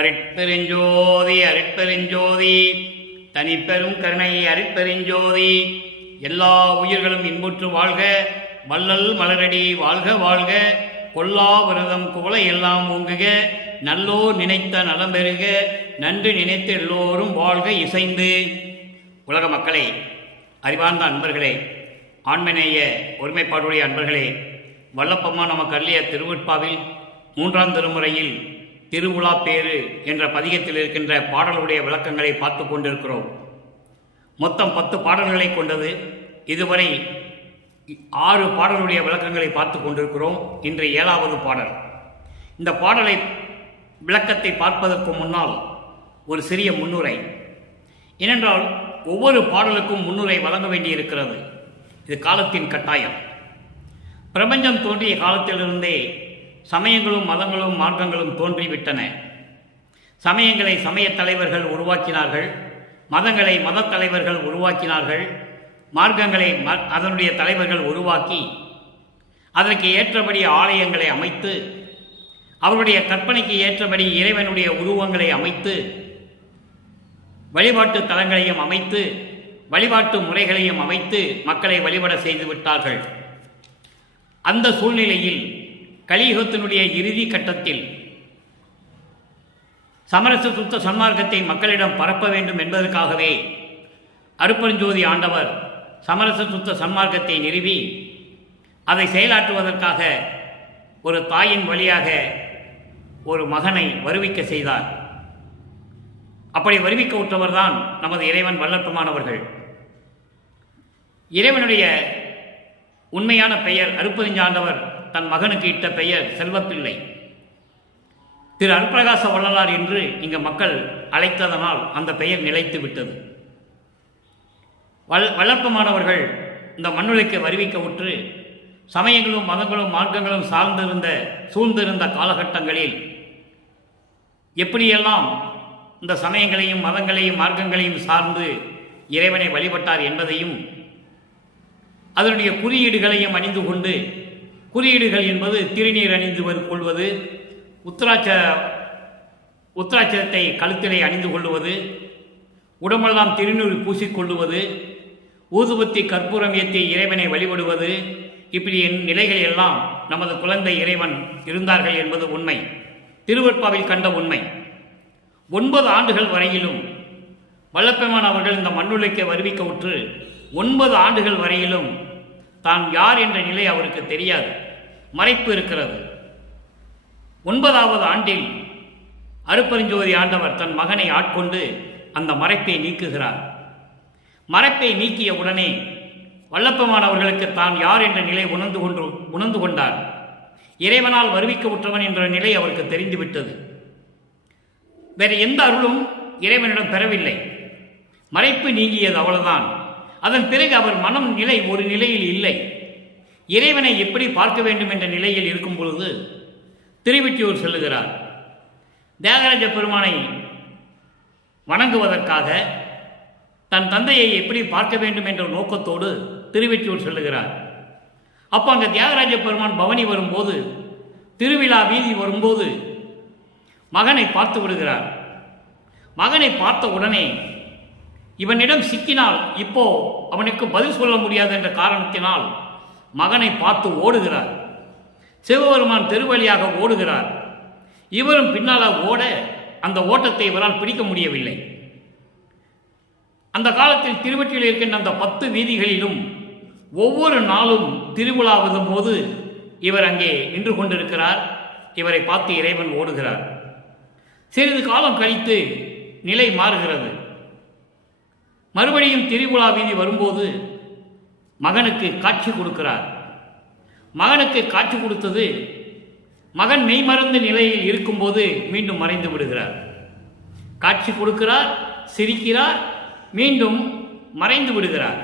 அருட்பெருஞ்சோதி அருட்பெருஞ்சோதி தனிப்பெரும் கருணை அருட்பெருஞ்சோதி. எல்லா உயிர்களும் இன்புற்று வாழ்க, வள்ளல் மலரடி வாழ்க வாழ்க, கொல்லா விரதம் குவளை எல்லாம் ஓங்குக, நல்லோர் நினைத்த நலம் பெறுக, நன்று நினைத்து எல்லோரும் வாழ்க இசைந்து. உலக மக்களே, அறிவார்ந்த அன்பர்களே, ஆண்மநேய ஒருமைப்பாடுடைய அன்பர்களே, வல்லப்பம்மா நமக்கு அருளிய திருவெட்பாவில் 3ஆம் திருமுறையில் திருவிழா பேறு என்ற பதிகத்தில் இருக்கின்ற பாடலுடைய விளக்கங்களை பார்த்து கொண்டிருக்கிறோம். மொத்தம் 10 பாடல்களை கொண்டது. இதுவரை 6 பாடலுடைய விளக்கங்களை பார்த்து கொண்டிருக்கிறோம். இன்று 7வது பாடல். இந்த பாடலை விளக்கத்தை பார்ப்பதற்கு முன்னால் ஒரு சிறிய முன்னுரை. ஏனென்றால் ஒவ்வொரு பாடலுக்கும் முன்னுரை வழங்க வேண்டியிருக்கிறது. இது காலத்தின் கட்டாயம். பிரபஞ்சம் தோன்றிய காலத்திலிருந்தே சமயங்களும் மதங்களும் மார்க்கங்களும் தோன்றிவிட்டன. சமயங்களை சமயத் தலைவர்கள் உருவாக்கினார்கள், மதங்களை மதத் தலைவர்கள் உருவாக்கினார்கள், மார்க்கங்களை அதனுடைய தலைவர்கள் உருவாக்கி அதற்கு ஏற்றபடி ஆலயங்களை அமைத்து, அவருடைய கற்பனைக்கு ஏற்றபடி இறைவனுடைய உருவங்களை அமைத்து, வழிபாட்டு தலங்களையும் அமைத்து, வழிபாட்டு முறைகளையும் அமைத்து மக்களை வழிபட செய்து விட்டார்கள். அந்த சூழ்நிலையில் கலியுகத்தினுடைய இறுதி கட்டத்தில் சமரச சுத்த சன்மார்க்கத்தை மக்களிடம் பரப்ப வேண்டும் என்பதற்காகவே அருட்பெருஞ்சோதி ஆண்டவர் சமரச சுத்த சன்மார்க்கத்தை நிறுவி அதை செயலாற்றுவதற்காக ஒரு தாயின் வழியாக ஒரு மகனை வருவிக்க செய்தார். அப்படி வருவிக்க உற்றவர்தான் நமது இறைவன் வல்லற்பமானவர்கள். இறைவனுடைய உண்மையான பெயர் அருட்பெருஞ்சாண்டவர் தன் மகனுக்கு இட்ட பெயர் செல்வப்பிள்ளை. திரு அருட்பிரகாச வள்ளலார் என்று இங்கு மக்கள் அழைத்ததனால் அந்த பெயர் நிலைத்து விட்டது. வல்லற்பமானவர்கள் இந்த மண்ணுலைக்கு வருவிக்க உற்று சமயங்களும் மதங்களும் மார்க்கங்களும் சூழ்ந்திருந்த காலகட்டங்களில் எப்படியெல்லாம் இந்த சமயங்களையும் மதங்களையும் மார்க்கங்களையும் சார்ந்து இறைவனை வழிபட்டார் என்பதையும், அதனுடைய குறியீடுகளையும் அணிந்து கொண்டு, குறியீடுகள் என்பது திருநீர் அணிந்து கொள்வது, உத்திராட்சத்தை கழுத்திலே அணிந்து கொள்வது, உடம்பெல்லாம் திருநீர் பூசிக்கொள்ளுவது, ஊதுபத்தி கற்பூரம் ஏற்றி இறைவனை வழிபடுவது, இப்படி நிலைகள் எல்லாம் நமது குழந்தை இறைவன் இருந்தார்கள் என்பது உண்மை. திருவெட்பாவில் கண்ட உண்மை. 9 ஆண்டுகள் வரையிலும் வல்லப்பெருமான் அவர்கள் இந்த மண்ணுலைக்கு வருவிக்க உற்று 9 ஆண்டுகள் வரையிலும் தான் யார் என்ற நிலை அவருக்கு தெரியாது. மறைப்பு இருக்கிறது. 9வது ஆண்டில் அருட்பெருஞ்சோதி ஆண்டவர் தன் மகனை ஆட்கொண்டு அந்த மறைப்பை நீக்குகிறார். மறைப்பை நீக்கிய உடனே வல்லப்பெருமான் அவர்களுக்கு தான் யார் என்ற நிலை உணர்ந்து கொண்டார். இறைவனால் வருவிக்க உற்றவன் என்ற நிலை அவருக்கு தெரிந்துவிட்டது. வேறு எந்த அருளும் இறைவனிடம் பெறவில்லை. மறைப்பு நீங்கியது, அவ்வளவுதான். அதன் பிறகு அவர் மனம் நிலை ஒரு நிலையில் இல்லை. இறைவனை எப்படி பார்க்க வேண்டும் என்ற நிலையில் இருக்கும் பொழுது திருவெற்றியூர் செல்லுகிறார். தியாகராஜ பெருமானை வணங்குவதற்காக தன் தந்தையை எப்படி பார்க்க வேண்டும் என்ற நோக்கத்தோடு திருவெற்றியூர் செல்லுகிறார். அப்போ அங்கே தியாகராஜ பெருமான் பவனி வரும்போது, திருவிழா வீதி வரும்போது மகனை பார்த்து விடுகிறார். மகனை பார்த்த உடனே இவனிடம் சிக்கினால் இப்போ அவனுக்கு பதில் சொல்ல முடியாது என்ற காரணத்தினால் மகனை பார்த்து ஓடுகிறார். சிவபெருமான் தெருவழியாக ஓடுகிறார். இவரும் பின்னால் ஓட அந்த ஓட்டத்தை இவரால் பிடிக்க முடியவில்லை. அந்த காலத்தில் திருவெற்றியில் இருக்கின்ற அந்த 10 வீதிகளிலும் ஒவ்வொரு நாளும் திருவிழாவதும் போது இவர் அங்கே நின்று கொண்டிருக்கிறார். இவரை பார்த்து இறைவன் ஓடுகிறார். சிறிது காலம் கழித்து நிலை மாறுகிறது. மறுபடியும் திருவிழா வீதி வரும்போது மகனுக்கு காட்சி கொடுக்கிறார். மகனுக்கு காட்சி கொடுத்தது, மகன் மெய்மறந்த நிலையில் இருக்கும்போது மீண்டும் மறைந்து விடுகிறார். காட்சி கொடுக்கிறார், சிரிக்கிறார், மீண்டும் மறைந்து விடுகிறார்.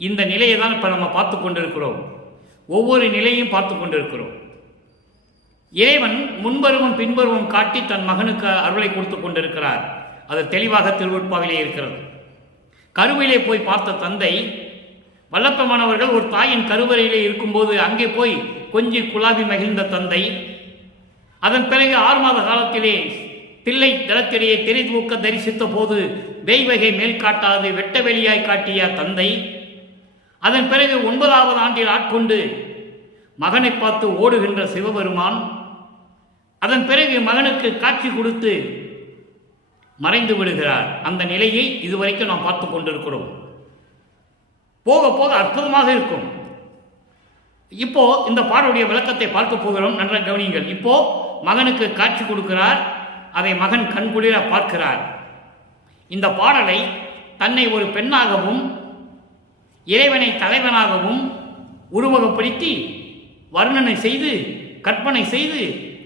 இந்த நிலையை தான் இப்போ நம்ம பார்த்து கொண்டிருக்கிறோம். ஒவ்வொரு நிலையும் பார்த்து கொண்டிருக்கிறோம். இறைவன் முன்பருவம் பின்பருவம் காட்டி தன் மகனுக்கு அருளை கொடுத்து கொண்டிருக்கிறார். அது தெளிவாக திருவெட்பாவிலே இருக்கிறது. கருவிலே போய் பார்த்த தந்தை வல்லப்பெருமானவர்கள் ஒரு தாயின் கருவறையிலே இருக்கும்போது அங்கே போய் கொஞ்சி குலாவி மகிழ்ந்த தந்தை, அதன் பிறகு 6 மாத காலத்திலே தில்லை தளத்திடையே திரைதூக்க தரிசித்த போது தெய்வகை மேல் காட்டாது வெட்ட வெளியாய் காட்டிய தந்தை அதன் பிறகு 9வது ஆண்டில் ஆட்கொண்டு மகனை பார்த்து ஓடுகின்ற சிவபெருமான் அதன் பிறகு மகனுக்கு காட்சி கொடுத்து மறைந்து விடுகிறார். அந்த நிலையை இதுவரைக்கும் நாம் பார்த்து கொண்டிருக்கிறோம். போக போக அற்புதமாக இருக்கும். இப்போ இந்த பாடலுடைய விளக்கத்தை பார்க்க போகிறோம். நன்றாக கவனியுங்கள். இப்போ மகனுக்கு காட்சி கொடுக்கிறார். அதை மகன் கண்குளிர பார்க்கிறார். இந்த பாடலை தன்னை ஒரு பெண்ணாகவும் இறைவனை தலைவனாகவும் உருவகப்படுத்தி வர்ணனை செய்து கற்பனை செய்து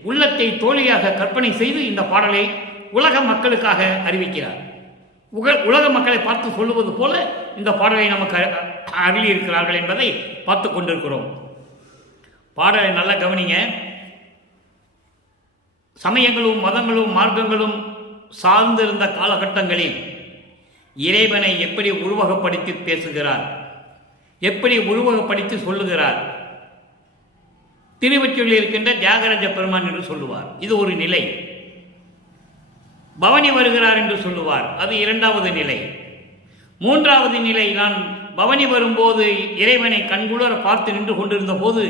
உள்ளத்தை தோழியாக கற்பனை செய்து இந்த பாடலை உலக மக்களுக்காக அறிவிக்கிறார். உலக மக்களை பார்த்து சொல்லுவது போல இந்த பாடலை நமக்கு அருளியிருக்கிறார்கள் என்பதை பார்த்து கொண்டிருக்கிறோம். பாடலை நல்லா கவனிங்க. சமயங்களும் மதங்களும் மார்க்கங்களும் சார்ந்திருந்த காலகட்டங்களில் இறைவனை எப்படி உருவகப்படுத்தி பேசுகிறார், எப்படி உருவகப்படுத்தி சொல்லுகிறார். திருவொற்றியூரில் இருக்கின்ற தியாகராஜ பெருமான் என்று சொல்லுவார், இது ஒரு நிலை. பவனி வருகிறார் என்று சொல்லுவார், அது 2வது நிலை. 3வது நிலை, நான் பவனி வரும்போது இறைவனை கண்குளர பார்த்து நின்று கொண்டிருந்த போது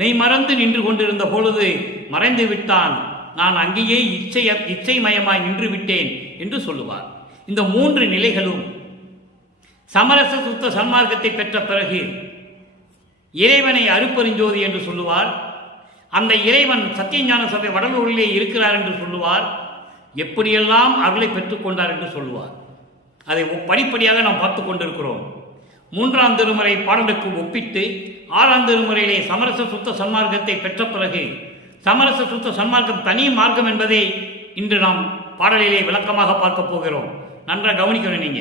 மெய்மறந்து நின்று கொண்டிருந்த பொழுது மறைந்து விட்டான், நான் அங்கேயே இச்சைமயமாய் நின்று விட்டேன் என்று சொல்லுவார். இந்த 3 நிலைகளும் சமரச சுத்த சன்மார்க்கத்தை பெற்ற பிறகு இறைவனை அருப்பெருஞ்சோதி என்று சொல்லுவார். அந்த இறைவன் சத்தியஞான சபை வடலூரிலே இருக்கிறார் என்று சொல்லுவார். எப்படியெல்லாம் அருளை பெற்றுக்கொண்டார் என்று சொல்லுவார். அதை படிப்படியாக நாம் பார்த்து கொண்டிருக்கிறோம். 3ஆம் திருமுறை பாடலுக்கு ஒப்பிட்டு 6ஆம் திருமுறையிலே சமரச சுத்த சன்மார்க்கத்தை பெற்ற பிறகு சமரச சுத்த சன்மார்க்கம் தனி மார்க்கம் என்பதை இன்று நாம் பாடலிலே விளக்கமாக பார்க்க போகிறோம். நன்றாக கவனிக்கணும் நீங்க.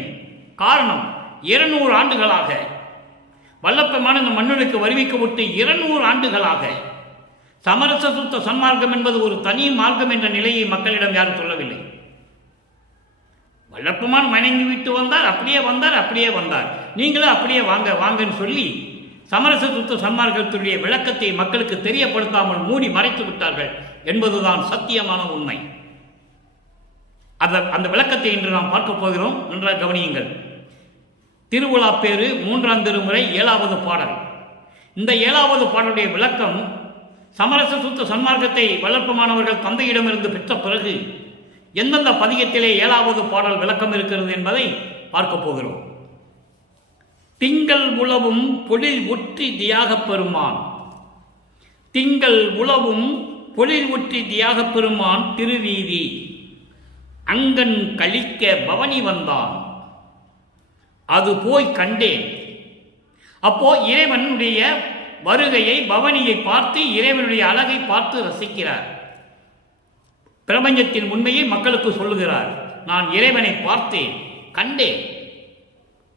காரணம், 200 ஆண்டுகளாக வல்லப்பெருமான் இந்த மண்ணுக்கு வருவிக்கப்பட்டு 200 ஆண்டுகளாக சமரச சுத்த சன்மார்க்கம் என்பது ஒரு தனி மார்க்கம் என்ற நிலையை மக்களிடம் யாரும் சொல்லவில்லை. வல்லப்பெருமான் மனைவி விட்டு வந்தார், அப்படியே வந்தார், நீங்களும் அப்படியே வாங்கன்னு சொல்லி சமரச சுத்த சன்மார்க்கத்துடைய விளக்கத்தை மக்களுக்கு தெரியப்படுத்தாமல் மூடி மறைத்து விட்டார்கள் என்பதுதான் சத்தியமான உண்மை. அந்த விளக்கத்தை இன்று நாம் பார்க்க போகிறோம். நன்றாக கவனியுங்கள். திருவிழா பேரு 3ஆம் திருமுறை 7வது பாடல். இந்த 7வது பாடலுடைய விளக்கம் சமரச சுத்த சன்மார்க்கத்தை வளர்ப்பமானவர்கள் தந்தையிடமிருந்து பெற்ற பிறகு எந்தெந்த பதிகத்திலே 7வது பாடல் விளக்கம் இருக்கிறது என்பதை பார்க்க போகிறோம். திங்கள் உலவும் பொழில் ஒற்றி தியாகப் பெருமான், திங்கள் உலவும் பொழில் ஒற்றி தியாகப் பெருமான் திருவீதி அங்கன் கழிக்க பவனி வந்தான், அது போய் கண்டேன். அப்போ இறைவனுடைய வருகையை பவனியை பார்த்து இறைவனுடைய அழகை பார்த்து ரசிக்கிறார். பிரபஞ்சத்தின் உண்மையை மக்களுக்கு சொல்லுகிறார். நான் இறைவனை பார்த்தேன், கண்டேன்.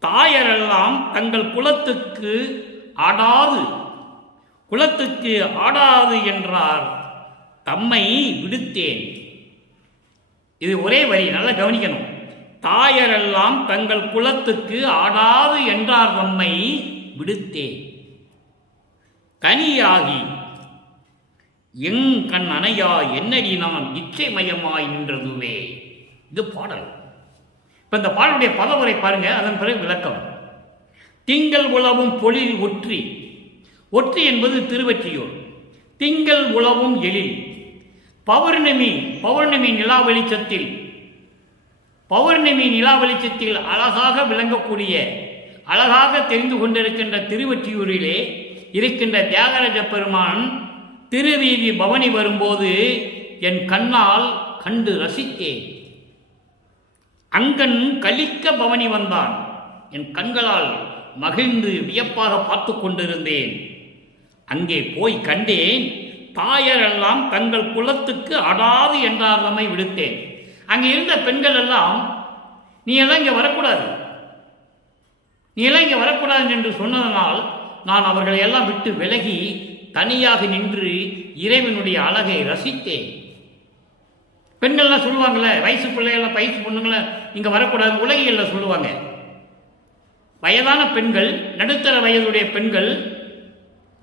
தாயரெல்லாம் தங்கள் குலத்துக்கு ஆடாது என்றார், தம்மை விடுத்தேன். இது ஒரே வரி, நல்லா கவனிக்கணும். தாயரெல்லாம் தங்கள் குலத்துக்கு ஆடாது என்றார், தம்மை விடுத்தேன். கனியாகி எங் கண் அணையா என்னடி நான் இச்சைமயமாய் நின்றதுவே. இது பாடல். இப்ப இந்த பாடலுடைய பதவுரை பாருங்க, அதன் பிறகு விளக்கம். திங்கள் உலவும் பொழில் ஒற்றி, ஒற்றி என்பது திருவொற்றியூர். திங்கள் உலவும் எழில், பௌர்ணமி நிலா வெளிச்சத்தில் அழகாக விளங்கக்கூடிய, அழகாக தெரிந்து கொண்டிருக்கின்ற திருவொற்றியூரிலே இருக்கின்ற தியாகராஜ பெருமான் திருவீதி பவனி வரும்போது என் கண்ணால் கண்டு ரசித்தேன். அங்கன் கழிக்க பவனி வந்தான், என் கண்களால் மகிழ்ந்து வியப்பாக பார்த்து கொண்டிருந்தேன். அங்கே போய் கண்டேன், தாயரெல்லாம் தங்கள் குலத்துக்கு அடாது என்றார், நம்மை விடுத்தேன். அங்கே இருந்த பெண்கள் எல்லாம் நீ எல்லாம் இங்கே வரக்கூடாது என்று சொன்னதனால் நான் அவர்களை எல்லாம் விட்டு விலகி தனியாக நின்று இறைவனுடைய அழகை ரசித்தேன். பெண்கள்லாம் சொல்லுவாங்கள்ல, வயசு பிள்ளைகள்லாம் வயசு பொண்ணுங்களை இங்கே வரக்கூடாது உலகியல்ல சொல்லுவாங்க. வயதான பெண்கள், நடுத்தர வயதுடைய பெண்கள்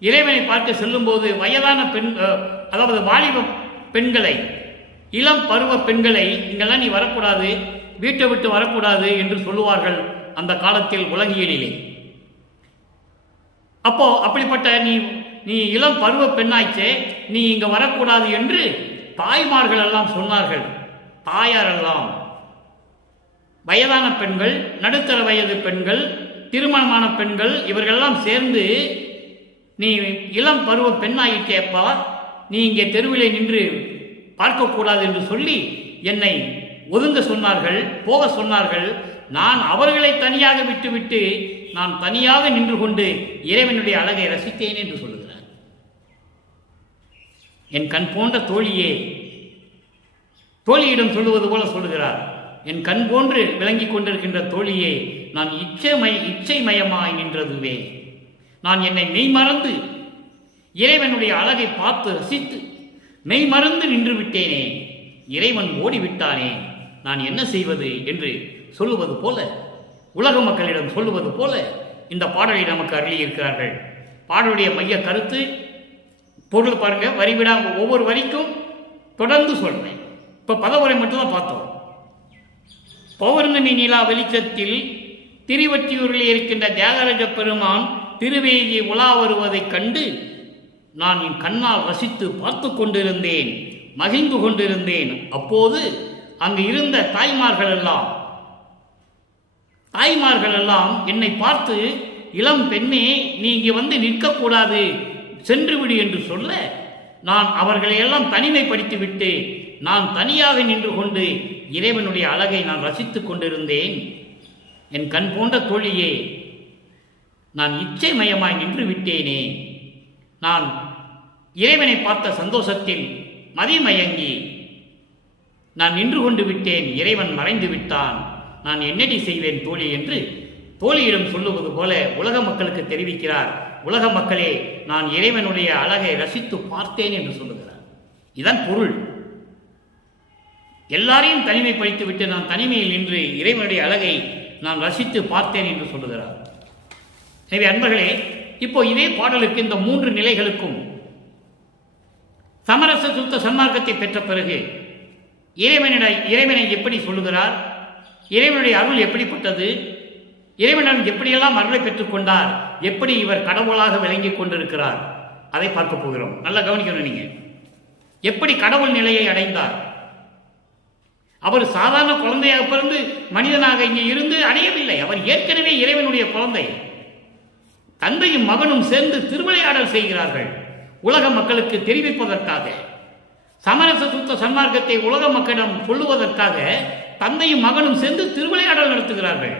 இறைவனை பார்க்க செல்லும்போது வயதான அதாவது வாலிப பெண்களை இளம் பருவ பெண்களை இங்கெல்லாம் நீ வரக்கூடாது, வீட்டை விட்டு வரக்கூடாது என்று சொல்லுவார்கள் அந்த காலத்தில் உலகியலிலே. அப்போ அப்படிப்பட்ட நீ இளம் பருவ பெண்ணாய்ச்சே, நீ இங்க வரக்கூடாது என்று தாய்மார்கள் எல்லாம் சொன்னார்கள். தாயாரெல்லாம் வயதான பெண்கள், நடுத்தர வயது பெண்கள், திருமணமான பெண்கள் இவர்களெல்லாம் சேர்ந்து நீ இளம் பருவ பெண்ணாயிட்டேப்பா, நீ இங்கே தெருவிலே நின்று பார்க்கக்கூடாது என்று சொல்லி என்னை ஒதுங்க சொன்னார்கள், போக சொன்னார்கள். நான் அவர்களை தனியாக விட்டுவிட்டு நான் தனியாக நின்று கொண்டு இறைவனுடைய அழகை ரசித்தேன் என்று சொல்லுகிறார். என் கண் போன்ற தோழியே, தோழியிடம் சொல்லுவது போல சொல்லுகிறார், என் கண் போன்று விளங்கி கொண்டிருக்கின்ற தோழியே, நான் இச்சைமயமாய் நின்றதுவே, நான் என்னை மெய்மறந்து இறைவனுடைய அழகை பார்த்து ரசித்து மெய்மறந்து நின்று விட்டேனே, இறைவன் ஓடிவிட்டானே, நான் என்ன செய்வது என்று சொல்லுவது போல, உலக மக்களிடம் சொல்லுவது போல இந்த பாடலை நமக்கு அருளியிருக்கிறார்கள். பாடலுடைய மைய கருத்து பொருள் பாருங்க, வரிவிடா ஒவ்வொரு வரிக்கும் தொடர்ந்து சொல்றேன். இப்போ பதவுரை மட்டும்தான் பார்த்தோம். பௌர்ணமி நிலா வெளிச்சத்தில் திருவொற்றியூரில் இருக்கின்ற தியாகராஜ பெருமான் திருவேதி உலா வருவதைக் கண்டு நான் என் கண்ணால் ரசித்து பார்த்து கொண்டிருந்தேன், மகிழ்ந்து கொண்டிருந்தேன். அப்போது அங்கு இருந்த தாய்மார்கள் எல்லாம் என்னை பார்த்து, இளம் பெண்ணே, நீ இங்கே வந்து நிற்கக்கூடாது, சென்று விடு என்று சொல்ல, நான் அவர்களையெல்லாம் தனிமைப்படுத்திவிட்டு நான் தனியாக நின்று கொண்டு இறைவனுடைய அழகை நான் ரசித்துக் கொண்டிருந்தேன். என் கண் போன்ற தோழியே, நான் இச்சைமயமாய் நின்று விட்டேனே, நான் இறைவனை பார்த்த சந்தோஷத்தில் மதிமயங்கி நான் நின்று கொண்டு விட்டேன், இறைவன் மறைந்து விட்டான், நான் என்னடி செய்வேன் தோழி என்று தோழியிடம் சொல்லுவது போல உலக மக்களுக்கு தெரிவிக்கிறார். உலக மக்களே, நான் இறைவனுடைய அழகை ரசித்து பார்த்தேன் என்று சொல்லுகிறார். இதன் பொருள், எல்லாரையும் தனிமைப்படுத்தி விட்டு நான் தனிமையில் நின்று இறைவனுடைய அழகை நான் ரசித்து பார்த்தேன் என்று சொல்லுகிறார். எனவே அன்பர்களே, இப்போ இதே பாடலுக்கு இந்த 3 நிலைகளுக்கும் சமரச சுத்த சன்மார்க்கத்தை பெற்ற பிறகு இறைவனை எப்படி சொல்லுகிறார், இறைவனுடைய அருள் எப்படிப்பட்டது, இறைவனிடம் எப்படியெல்லாம் அருளை பெற்றுக்கொண்டார், எப்படி இவர் கடவுளாக விளங்கி கொண்டிருக்கிறார், அதை பார்க்க போகிறோம். நல்லா கவனிக்கணும் நீங்க. எப்படி கடவுள் நிலையை அடைந்தார்? அவர் சாதாரண குழந்தையாக பிறந்து மனிதனாக இங்கே இருந்து அடையவில்லை. அவர் ஏற்கனவே இறைவனுடைய குழந்தை. தந்தையும் மகனும் சேர்ந்து திருவிளையாடல் செய்கிறார்கள் உலக மக்களுக்கு தெரிவிப்பதற்காக. சமரச சுத்த சன்மார்க்கத்தை உலக மக்களிடம் சொல்லுவதற்காக தந்தையும் மகனும் சேர்ந்து திருவிளையாடல் நடத்துகிறார்கள்.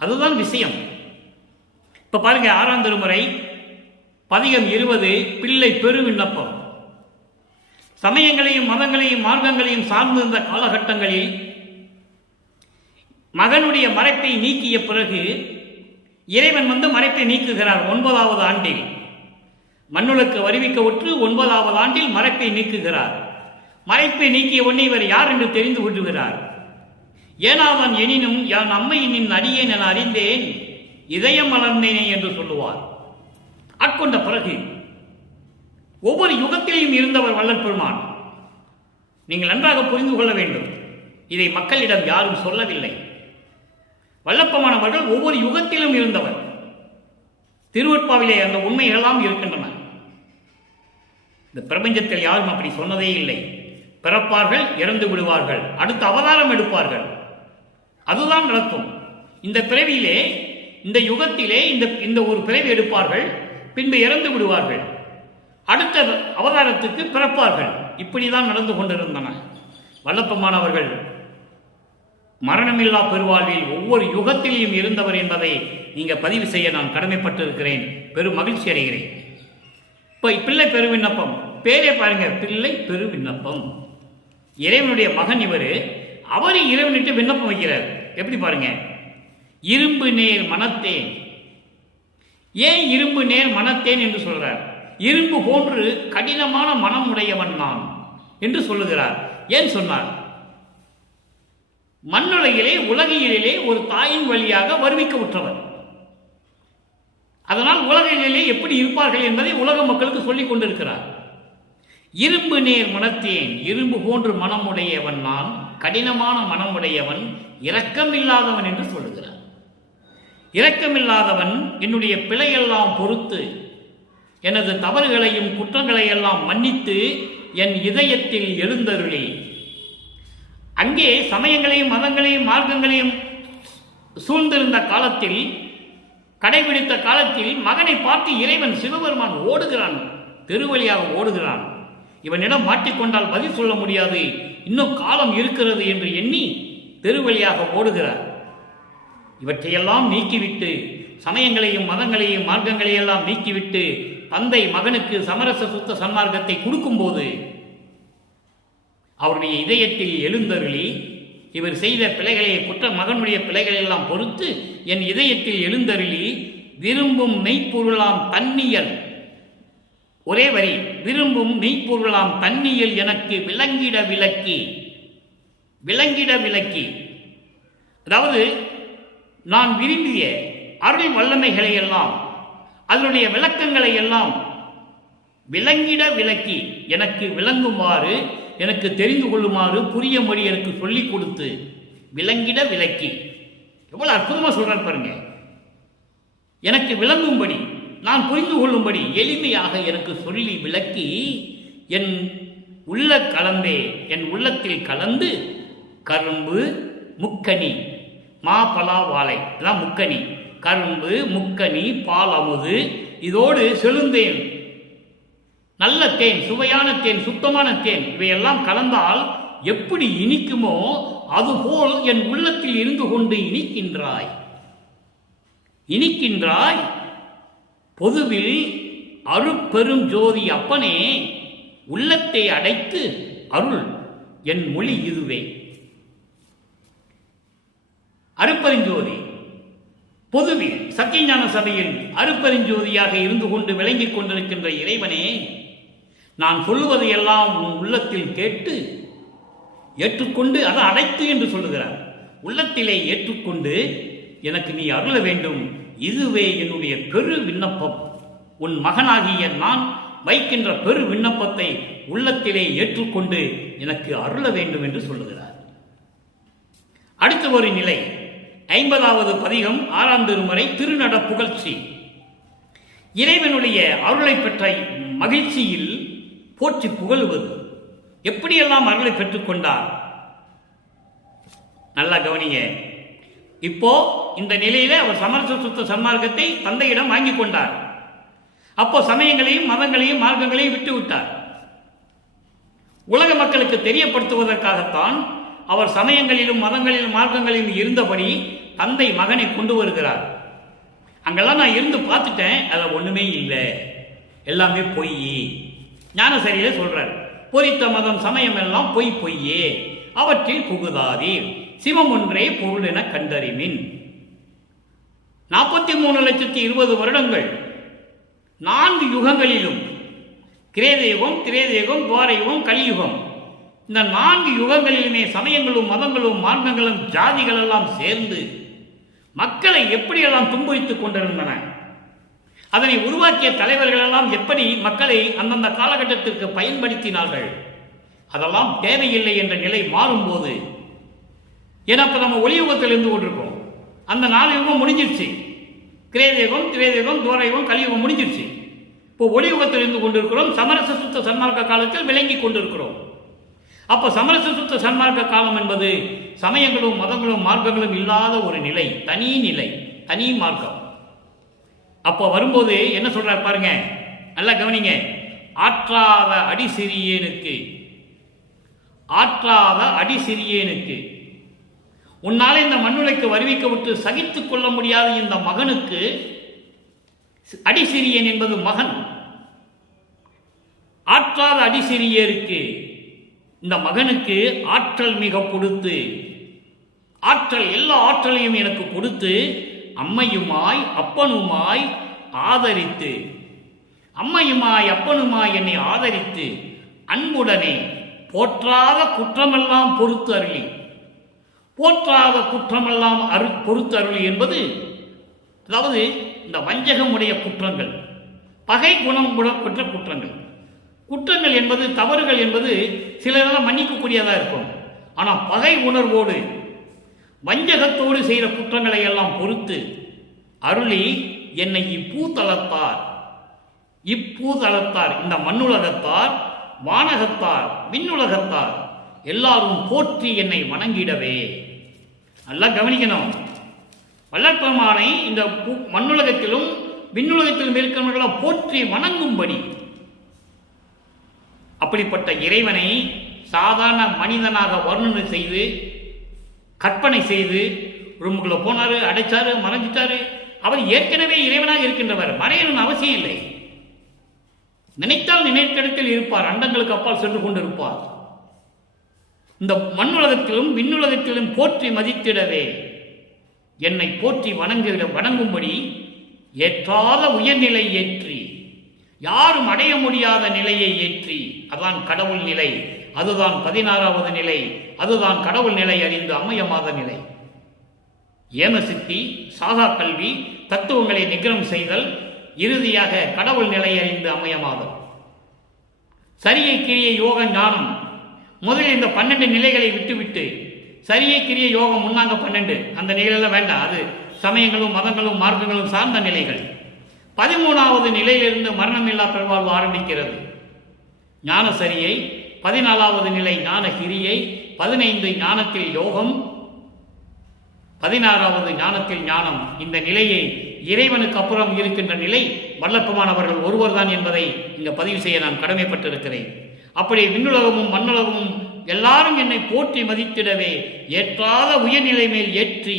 அதுதான் விஷயம். இப்ப பாருங்க, 6ஆம் திருமுறை பதிகம் 20 பிள்ளை பெரு விண்ணப்பம். சமயங்களையும் மதங்களையும் மார்க்கங்களையும் சார்ந்திருந்த காலகட்டங்களில் மகனுடைய மறைப்பை நீக்கிய பிறகு இறைவன் வந்து மறைப்பை நீக்குகிறார். 9வது ஆண்டில் மண்ணுலக்கு வருவிக்க உற்று 9வது ஆண்டில் மறைப்பை நீக்குகிறார். மறைப்பை நீக்கிய உடனே இவர் யார் என்று தெரிந்து கொள்ளுகிறார். ஏனாவன் எனினும் யான் அம்மையின் அடியேன் என அறிந்தேன், இதயம் மலர்ந்தேனே என்று சொல்லுவார். ஆட்கொண்ட பிறகு ஒவ்வொரு யுகத்திலும் இருந்தவர் வள்ளல் பெருமான். நீங்கள் நன்றாக புரிந்து கொள்ள வேண்டும். இதை மக்களிடம் யாரும் சொல்லவில்லை. வல்லப்பமானவர்கள் ஒவ்வொரு யுகத்திலும் இருந்தவர். திருவொற்பாவிலே அந்த உண்மைகளெல்லாம் இருக்கின்றன. இந்த பிரபஞ்சத்தில் யாரும் அப்படி சொன்னதே இல்லை. பிறப்பார்கள், இறந்து விடுவார்கள், அடுத்த அவதாரம் எடுப்பார்கள், அதுதான் நடக்கும். இந்த பிறவியிலே, இந்த யுகத்திலே இந்த ஒரு பிறவி எடுப்பார்கள், பின்பு இறந்து விடுவார்கள், அடுத்த அவதாரத்துக்கு பிறப்பார்கள். இப்படிதான் நடந்து கொண்டிருந்தன. வல்லப்பமானவர்கள் மரணமில்லா பெருவாழ்வில் ஒவ்வொரு யுகத்திலையும் இருந்தவர் என்பதை நீங்க பதிவு செய்ய நான் கடமைப்பட்டிருக்கிறேன். பெரும் மகிழ்ச்சி அடைகிறேன். இப்போ பிள்ளை பெரு விண்ணப்பம் பேரே பாருங்க, பிள்ளை பெரு விண்ணப்பம். இறைவனுடைய மகன் இவர். அவரு இறைவனிட்டு விண்ணப்பம் வைக்கிறார். எப்படி பாருங்க, இரும்பு நேர் மனத்தேன். ஏன் இரும்பு நேர் மனத்தேன் என்று சொல்றார்? இரும்பு போன்று கடினமான மனம் உடையவன் நான் என்று சொல்லுகிறார். ஏன் சொன்னார்? மண்ணுலகிலே உலகியலிலே ஒரு தாயின் வழியாக வருவிக்க உற்றவர். அதனால் உலகிலே எப்படி இருப்பார்கள் என்பதை உலக மக்களுக்கு சொல்லிக் கொண்டிருக்கிறார். இரும்பு நேர் மனத்தேன், இரும்பு போன்று மனமுடையவன் நான், கடினமான மனமுடையவன், இரக்கமில்லாதவன் என்று சொல்லுகிறார். இரக்கமில்லாதவன் என்னுடைய பிழையெல்லாம் பொறுத்து, எனது தவறுகளையும் குற்றங்களையெல்லாம் மன்னித்து என் இதயத்தில் எழுந்தருளி. அங்கே சமயங்களையும் மதங்களையும் மார்க்கங்களையும் சூழ்ந்திருந்த காலத்தில், கடைபிடித்த காலத்தில் மகனை பார்த்து இறைவன் சிவபெருமான் ஓடுகிறான், தெருவழியாக ஓடுகிறான். இவனிடம் மாட்டிக்கொண்டால் பதில் சொல்ல முடியாது, இன்னும் காலம் இருக்கிறது என்று எண்ணி தெருவழியாக ஓடுகிறார். இவற்றையெல்லாம் நீக்கிவிட்டு, சமயங்களையும் மதங்களையும் மார்க்கங்களையெல்லாம் நீக்கிவிட்டு தந்தை மகனுக்கு சமரச சுத்த சன்மார்க்கத்தை கொடுக்கும்போது அவருடைய இதயத்தில் எழுந்தருளி, இவர் செய்த பிழைகளை, மகனுடைய பிழைகளை எல்லாம் பொறுத்து என் இதயத்தில் எழுந்தருளி, விரும்பும் மெய்ப்பொருளாம் தன்னியல், ஒரே வரி, விரும்பும் மெய்ப்பொருளாம் தன்னியல் எனக்கு விளங்கிட விளக்கி. விளங்கிட விளக்கி, அதாவது நான் விரும்பிய அருள் வல்லமைகளை எல்லாம், அதனுடைய விளக்கங்களை எல்லாம் விளங்கிட விளக்கி, எனக்கு விளங்குமாறு, எனக்கு தெரிந்து கொள்ளுமாறு, புரியும்படி எனக்கு சொல்லிக் கொடுத்து, விளங்கிட விளக்கி. எவ்வளவு அற்புதமா சொல்றார் பாருங்க. எனக்கு விளங்கும்படி, நான் புரிந்து கொள்ளும்படி எளிமையாக எனக்கு சொல்லி விளக்கி, என் உள்ள கலந்தே, என் உள்ளத்தில் கலந்து, கரும்பு முக்கனி, மா பலா வாழை, இதான் முக்கனி, கரும்பு முக்கனி பால் அமுது, இதோடு செழுந்தேன், நல்ல தேன், சுவையான தேன், சுத்தமான தேன், இவையெல்லாம் கலந்தால் எப்படி இனிக்குமோ அதுபோல் என் உள்ளத்தில் இருந்து கொண்டு இனிக்கின்றாய். இனிக்கின்றாய் பொதுவில் அருட்பெரும் ஜோதி அப்பனே, உள்ளத்தை அடைத்து அருள் என் மொழி இதுவே. அருட்பெருஞ்சோதி பொதுவில் சத்தியஞான சபையில் அருட்பெருஞ்சோதியாக இருந்து கொண்டு விளங்கிக் கொண்டிருக்கின்ற இறைவனே, நான் சொல்லுவதையெல்லாம் உன் உள்ளத்தில் கேட்டு ஏற்றுக்கொண்டு, அதை அடைத்து என்று சொல்லுகிறார், உள்ளத்திலே ஏற்றுக்கொண்டு எனக்கு நீ அருள வேண்டும். இதுவே என்னுடைய பெரு விண்ணப்பம். உன் மகனாகிய நான் வைக்கின்ற பெரு விண்ணப்பத்தை உள்ளத்திலே ஏற்றுக்கொண்டு எனக்கு அருள வேண்டும் என்று சொல்லுகிறார். அடுத்த ஒரு நிலை, 50வது பதிகம், 6ஆம் திருமுறை, திருநட புகழ்ச்சி. இறைவனுடைய அருளை பெற்ற மகிழ்ச்சியில் போற்றி புகழுவது. எப்படியெல்லாம் அருளை பெற்றுக்கொண்டார் நல்லா கவனிங்க. இப்போ இந்த நிலையில அவர் சமரச சுத்த சன்மார்க்கத்தை தந்தையிடம் வாங்கி கொண்டார். அப்போ சமயங்களையும் மதங்களையும் மார்க்கங்களையும் விட்டு விட்டார். உலக மக்களுக்கு தெரியப்படுத்துவதற்காகத்தான் அவர் சமயங்களிலும் மதங்களிலும் மார்க்கங்களிலும் இருந்தபடி தந்தை மகனை கொண்டு வருகிறார். அங்கெல்லாம் நான் இருந்து பார்த்துட்டேன், அதில் ஒண்ணுமே இல்லை, எல்லாமே பொய். ஞானசரியில சொல்றார், பொறித்த மதம் சமயம் எல்லாம் பொய் பொய்யே, அவற்றில் புகுதாதீர், சிவம் ஒன்றே பொருள் என கண்டறிமின். 43,20,000 வருடங்கள் 4 யுகங்களிலும், கிரேதயுகம், திரேதயுகம், துவாரயுகம், கலியுகம், இந்த 4 யுகங்களிலுமே சமயங்களும் மதங்களும் மார்க்கங்களும் ஜாதிகள் எல்லாம் சேர்ந்து மக்களை எப்படியெல்லாம் துன்புறுத்திக் கொண்டிருந்தன. அதனை உருவாக்கிய தலைவர்கள் எல்லாம் எப்படி மக்களை அந்தந்த காலகட்டத்திற்கு பயன்படுத்தினார்கள். அதெல்லாம் தேவையில்லை என்ற நிலை மாறும்போது, ஏன்னா இப்ப நம்ம ஒளியுகத்தில் இருந்து கொண்டிருக்கோம். அந்த 4 யுகம் முடிஞ்சிருச்சு. கிரேதயுகம், திரேதயுகம், துவாரயுகம், கலியுகம் முடிஞ்சிருச்சு. இப்போ ஒளியுகத்தில் இருந்து கொண்டிருக்கிறோம். சமரச சுத்த சன்மார்க்க காலத்தில் விளங்கி கொண்டிருக்கிறோம். அப்போ சமரச சுத்த சன்மார்க்க காலம் என்பது சமயங்களும் மதங்களும் மார்க்கங்களும் இல்லாத ஒரு நிலை, தனி நிலை, தனி மார்க்கம். அப்போ வரும்போது என்ன சொல்றார் பாருங்க, நல்லா கவனிங்க. ஆற்றாத அடி சிறியேனுக்கு, ஆற்றாத அடி சிறியேனுக்கு, உன்னால இந்த மண்ணுலைக்கு வருவிக்க விட்டு சகித்துக் கொள்ள முடியாத இந்த மகனுக்கு, அடிசிறியன் என்பது மகன், ஆற்றாத அடிசிறியருக்கு, இந்த மகனுக்கு ஆற்றல் மிக கொடுத்து, ஆற்றல், எல்லா ஆற்றலையும் எனக்கு கொடுத்து, அம்மையுமாய் அப்பனுமாய் ஆதரித்து, அம்மையுமாய் அப்பனுமாய் என்னை ஆதரித்து அன்புடனே போற்றாத குற்றமெல்லாம் பொறுத்து அருளி. போற்றாத குற்றமெல்லாம் பொறுத்து அருளி என்பது, அதாவது இந்த வஞ்சகமுடைய குற்றங்கள், பகை குணம் பெற்ற குற்றங்கள், குற்றங்கள் என்பது, தவறுகள் என்பது சிலரெல்லாம் மன்னிக்கக்கூடியதாக இருக்கும். ஆனால் பகை உணர்வோடு வஞ்சகத்தோடு செய்கிற குற்றங்களை எல்லாம் பொறுத்து அருளி என்னை இப்பூதலத்தார் இந்த மண்ணுலகத்தார், வானகத்தார், விண்ணுலகத்தார் எல்லாரும் போற்றி என்னை வணங்கிடவே. நல்லா கவனிக்கணும். வல்லற்பெருமானை இந்த மண்ணுலகத்திலும் விண்ணுலகத்திலும் இருக்கிறவர்களால் போற்றி வணங்கும்படி, அப்படிப்பட்ட இறைவனை சாதாரண மனிதனாக வர்ணனை செய்து கற்பனை செய்து ரூமுக்குள்ள போனாரு, அடைச்சாரு, மறைஞ்சிட்டாரு. அவர் ஏற்கனவே இறைவனாக இருக்கின்றவர், மறையணும் அவசியம் இல்லை. நினைத்தால் நினைத்திடத்தில் இருப்பார், அண்டங்களுக்கு அப்பால் சென்று கொண்டிருப்பார். இந்த மண்ணுலகத்திலும் விண்ணுலகத்திலும் போற்றி மதித்திடவே என்னை போற்றி வணங்கும்படி ஏற்றாத உயர்நிலை ஏற்றி, யாரும் அடைய முடியாத நிலையை ஏற்றி, அதுதான் கடவுள் நிலை, அதுதான் 16வது நிலை, அதுதான் கடவுள் நிலை அறிந்து அமயமாத நிலை. ஏமசித்தி, சாகா கல்வி, தத்துவங்களை நிகரம் செய்தல், இறுதியாக கடவுள் நிலை அறிந்து அமையமாதல். சரியை கிரிய யோக ஞானம். முதலில் இந்த 12 நிலைகளை விட்டுவிட்டு சரியை கிரிய யோகம் முன்னாங்க 12 அந்த நிலையெல்லாம் வேண்டாம். அது சமயங்களும் மதங்களும் மார்க்கங்களும் சார்ந்த நிலைகள். 13வது நிலையிலிருந்து மரணமில்லா பெருவாழ்வு ஆரம்பிக்கிறது. ஞான சரியை, 14வது நிலை ஞான கிரியை, 15 ஞானத்தில் யோகம், 16வது ஞானத்தில் ஞானம். இந்த நிலையை இறைவனுக்கு அப்புறம் இருக்கின்ற நிலை வல்லப்பமானவர்கள் ஒருவர் தான் என்பதை இங்க பதிவு செய்ய நான் கடமைப்பட்டிருக்கிறேன். அப்படி விண்ணுலகமும் மண்ணுலகமும் எல்லாரும் என்னை போற்றி மதித்திடவே ஏற்றாத உயர்நிலை மேல் ஏற்றி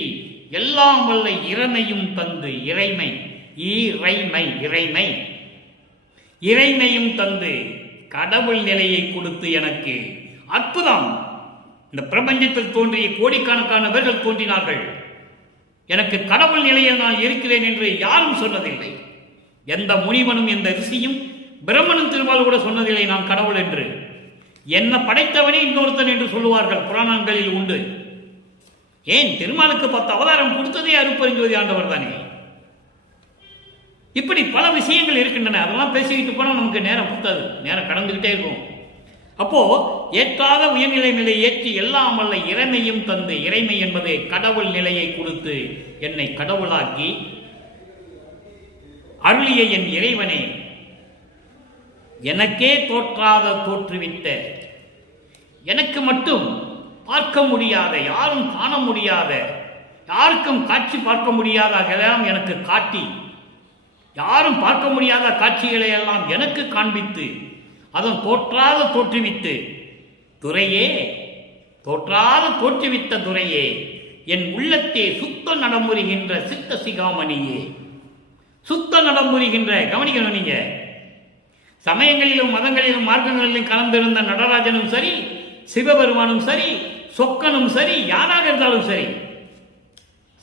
எல்லாம் வல்ல இறைமையும் தந்து, இறைமையும் தந்து கடவுள் நிலையை கொடுத்து எனக்கு அற்புதம். இந்த பிரபஞ்சத்தில் தோன்றிய கோடிக்கணக்கானவர்கள் தோன்றினார்கள். எனக்கு கடவுள் நிலையில் நான் இருக்கிறேன் என்று யாரும் சொன்னதில்லை. எந்த முனிவனும் எந்த ரிஷியும் பிரம்மனும் திருமால் கூட சொன்னதில்லை நான் கடவுள் என்று. என்ன படைத்தவனே இன்னொருத்தன் என்று சொல்லுவார்கள், புராணங்களில் உண்டு. ஏன் திருமாலுக்கு 10 அவதாரம் கொடுத்ததே அருட்பெருஞ்சோதி ஆண்டவர் தானே. இப்படி பல விஷயங்கள் இருக்கின்றன. அதெல்லாம் பேசிக்கிட்டு போனால் நமக்கு நேரம் பத்தாது, நேரம் கடந்துகிட்டே இருக்கும். அப்போ ஏற்றாத உயர்நிலை நிலை ஏற்றி எல்லாம் வல்ல இறைமையும் தந்து, இறைமை என்பது கடவுள் நிலையை கொடுத்து என்னை கடவுளாக்கி அருளிய என் இறைவனே, எனக்கே தோற்றாத தோற்றுவித்த, எனக்கு மட்டும் பார்க்க முடியாத, யாரும் காண முடியாத, யாருக்கும் காட்சி பார்க்க முடியாத எல்லாம் எனக்கு காட்டி, யாரும் பார்க்க முடியாத காட்சிகளை எல்லாம் எனக்கு காண்பித்து, அதன் தோற்றாத தோற்றுவித்து துறையே, தோற்றாத தோற்றுவித்த துறையே, என் உள்ளத்தே சுத்த நடமுறுகின்ற சித்த சிகாமணியே. சுத்த நடமுறுகின்ற, கவனிக்கணும் நீங்க, சமயங்களிலும் மதங்களிலும் மார்க்கங்களிலும் கலந்திருந்த நடராஜனும் சரி, சிவபெருமானும் சரி, சொக்கனும் சரி, யாராக இருந்தாலும் சரி,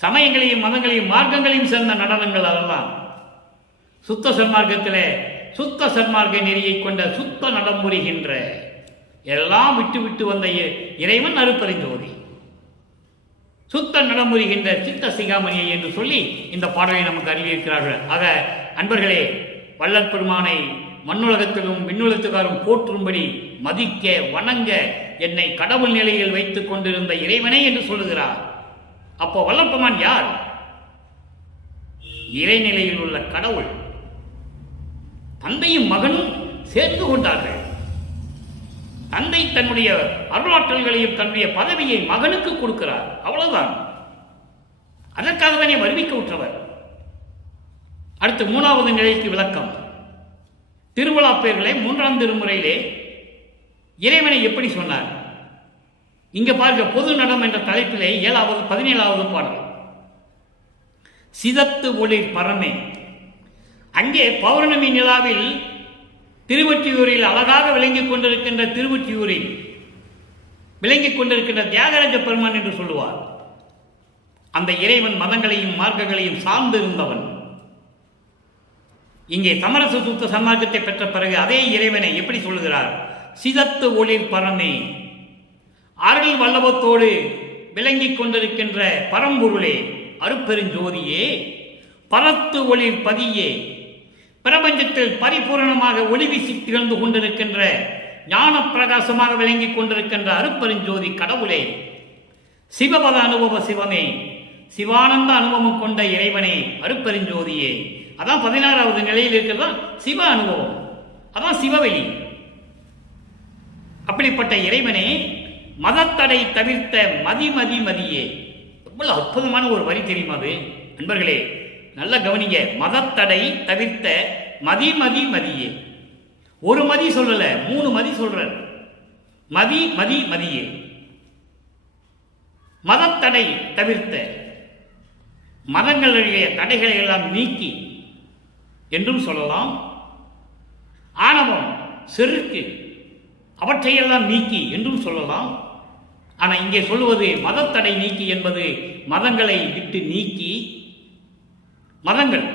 சமயங்களையும் மதங்களையும் மார்க்கங்களையும் சேர்ந்த நடனங்கள் அதெல்லாம் சுத்த சன்மார்க்கத்திலே சுத்த சன்மார்க்க நெறியை கொண்ட சுத்த நடமுறுகின்ற, எல்லாம் விட்டு விட்டு வந்த இறைவன் அருட்பெருஞ்சோதி, சுத்த நடமுறுகின்ற சித்த சிகாமணியை என்று சொல்லி இந்த பாடலை நமக்கு அறிவிக்கிறார்கள். ஆக அன்பர்களே, வள்ளல் பெருமானை மண்ணுலகத்திலும் விண்ணுலகத்துக்காரும் போற்றும்படி மதிக்க வணங்க என்னை கடவுள் நிலையில் வைத்துக் கொண்டிருந்த இறைவனை என்று சொல்லுகிறார். அப்போ வள்ளல் பெருமான் யார்? இறைநிலையில் உள்ள கடவுள். தந்தையும் மகனும் சேர்ந்து கொண்டார்கள். தந்தை தன்னுடைய அருளாற்றல்களையும் தன்னுடைய பதவியை மகனுக்கு கொடுக்கிறார், அவ்வளவுதான். அதற்காக தானே வருவிக்க உற்றவர். அடுத்து 3வது நிலைக்கு விளக்கம். திருவிழா பெயர்களே 3ஆம் திருமுறையிலே இறைவனை எப்படி சொன்னார்? இங்க பாருங்க, பொது நடம் என்ற தலைப்பிலே 17வது பாடல். சிதத்து ஒளிர் பரமே. அங்கே பௌர்ணமி நிலாவில் திருவொற்றியூரில் அழகாக விளங்கிக் கொண்டிருக்கின்ற திருவொற்றியூரில் விளங்கிக் கொண்டிருக்கின்ற தியாகராஜ பெருமான் என்று சொல்லுவார். அந்த இறைவன் மதங்களையும் மார்க்கங்களையும் சார்ந்து இருந்தவன். இங்கே சமரச சுத்த சன்மார்க்கத்தை பெற்ற பிறகு அதே இறைவனை எப்படி சொல்லுகிறார்? சிதத்து ஒளிர் பரமே, அருள் வல்லபத்தோடு விளங்கிக் கொண்டிருக்கின்ற பரம்பொருளே, அருட்பெருஞ்சோதியே, பரத்து ஒளிர் பதியே, பிரபஞ்சத்தில் பரிபூரணமாக ஒளி வீசி திகழ்ந்து கொண்டிருக்கின்ற ஞான பிரகாசமாக விளங்கிக் கொண்டிருக்கின்ற அருப்பெருஞ்சோதி கடவுளே, சிவபத அனுபவ சிவமே, சிவானந்த அனுபவம் கொண்ட இறைவனே, அருப்பெருஞ்சோதியே. அதான் 16வது நிலையில் இருக்கிறதா சிவ அனுபவம், அதான் சிவவெளி. அப்படிப்பட்ட இறைவனே, மதத்தடை தவிர்த்த மதியே. எவ்வளவு அற்புதமான ஒரு வரி தெரியுமா அது? நண்பர்களே நல்ல கவனிங்க. மதத்தடை தவிர்த்த மதியே. ஒரு மதி சொல்லல, 3 மதி சொல்றார். மதியே. மதத்தடை தவிர்த்த, மதங்களுடைய தடைகளை எல்லாம் நீக்கி என்றும் சொல்லலாம். ஆணவம், செருக்கு, அவற்றையெல்லாம் நீக்கி என்றும் சொல்லலாம். ஆனால் இங்கே சொல்லுவது மதத்தடை நீக்கி என்பது மதங்களை விட்டு நீக்கி. மதங்கள்